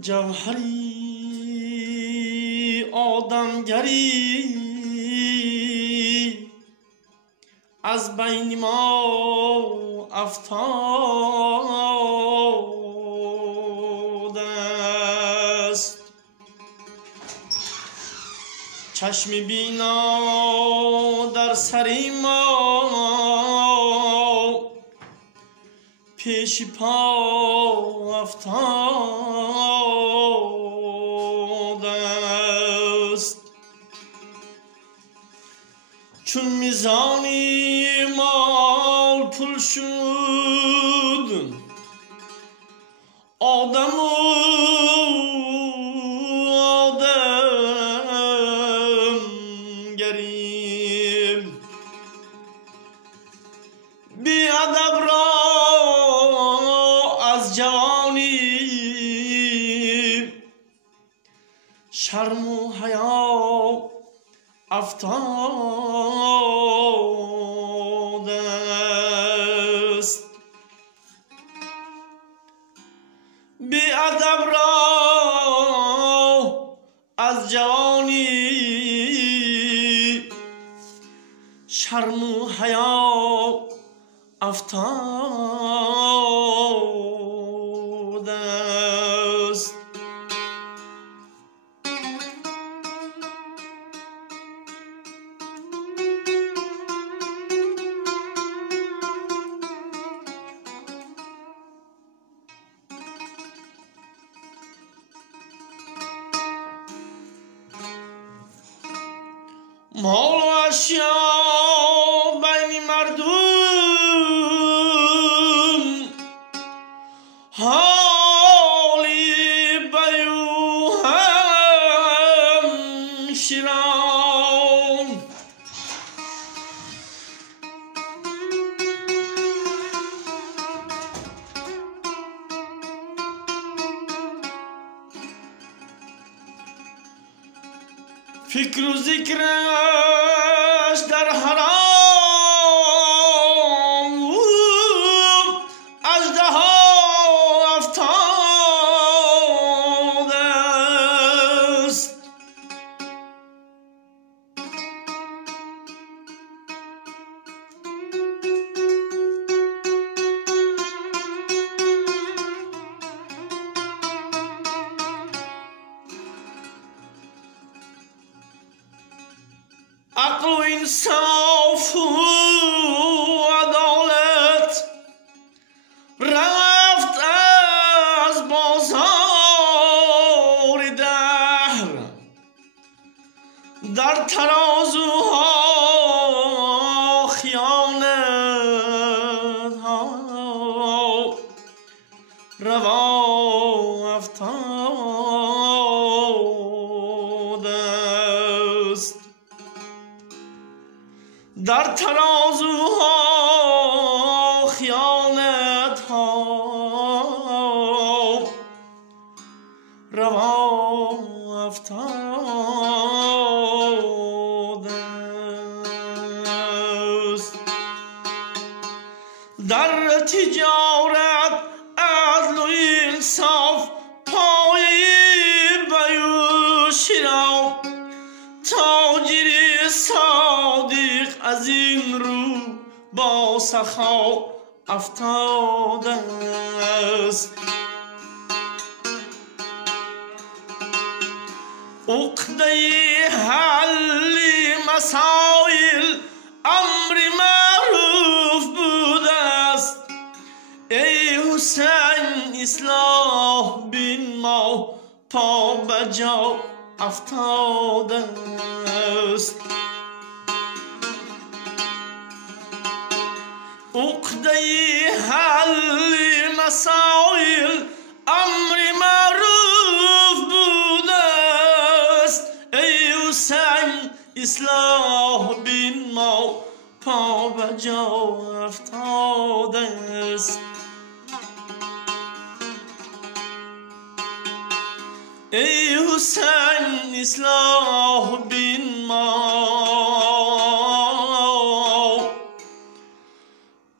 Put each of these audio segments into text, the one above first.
جوهری آدمگری از بین ما افتاده است. چشم بینا در سر ما پیش پا افتاده است. چون میزانی مال پول شد آدم و آدم گریم بی ادب را از جوانی شرم و حیا افتاده است. بی ادب را از جوانی شرم و حیا افتاده است. مال و اشیا بین مردم حالی بیو هم شیران. فکر و ذکرش در حرام اژدها افتاده است. عقل و انصاف و عدالت رفت از بازار دهر. در ترازوها خیانت ها روا افتاده است. در ترازوها خیانت ها روا افتاده است. در تجارت عدل و انصاف پای بیو شیران. تاجر صادق از این رو با سخا افتاده است. عقده حل مسائل امر معروف بوده است. ای حسین اصلاح بین ما پا بجا افتاده است. عقده حل مسائل امر معروف بوده است. ای حسین اصلاح بین ما پا بجا افتاده است. ای حسین اصلاح بین ما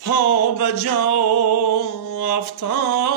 پا بجا افتاده